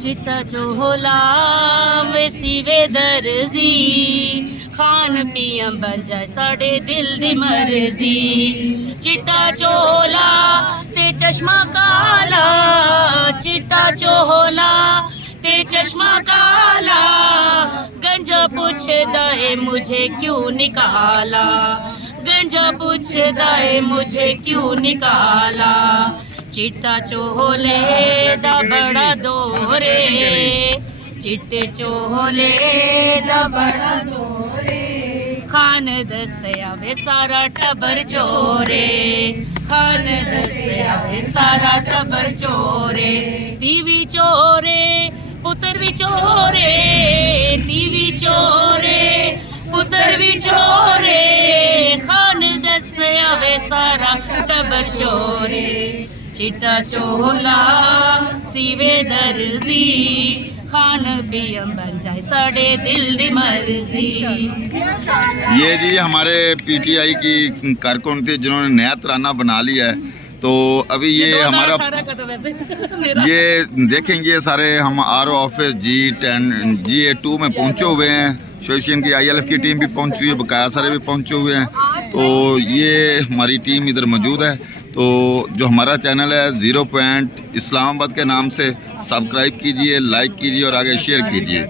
चिट्टा चोला वैसी वे दर्जी खान पियम बन जाए साढ़े दिल दी मर्जी। चिट्टा चोला ते चश्मा काला, चिट्टा चोला ते चश्मा काला, गंजा पूछदा है मुझे क्यों निकाला, गंजा पूछदा है मुझे क्यों निकाला। चिट्टा चोले दा बड़ा दोरे, चिट्टे चोले दा बड़ा दोरे, खान दसया वे सारा टबर चोरे, खान दसया वे सारा टबर चोरे। तीवी चोरे पुत्र भी चोरे, तीवी चोरे पुत्र भी चोरे, खान दसया वे सारा टबर चोरे। चिट्टा चोला सीवे दर्जी खान पियम बन जाए साढ़े दिल दी मर्जी। ये जी हमारे पीटीआई की कारकुन थी जिन्होंने नया तराना बना लिया है। तो अभी ये हमारा ये देखेंगे सारे हम आर ऑफिस G10 GA2 में पहुंचे हुए हैं। शोशियन की ILF की टीम भी पहुंची हुई है, बकाया सारे भी पहुंचे हुए हैं। तो ये हमारी टीम इधर मौजूद है। तो जो हमारा चैनल है 0 पॉइंट इस्लामाबाद के नाम से सब्सक्राइब कीजिए, लाइक कीजिए और आगे शेयर कीजिए।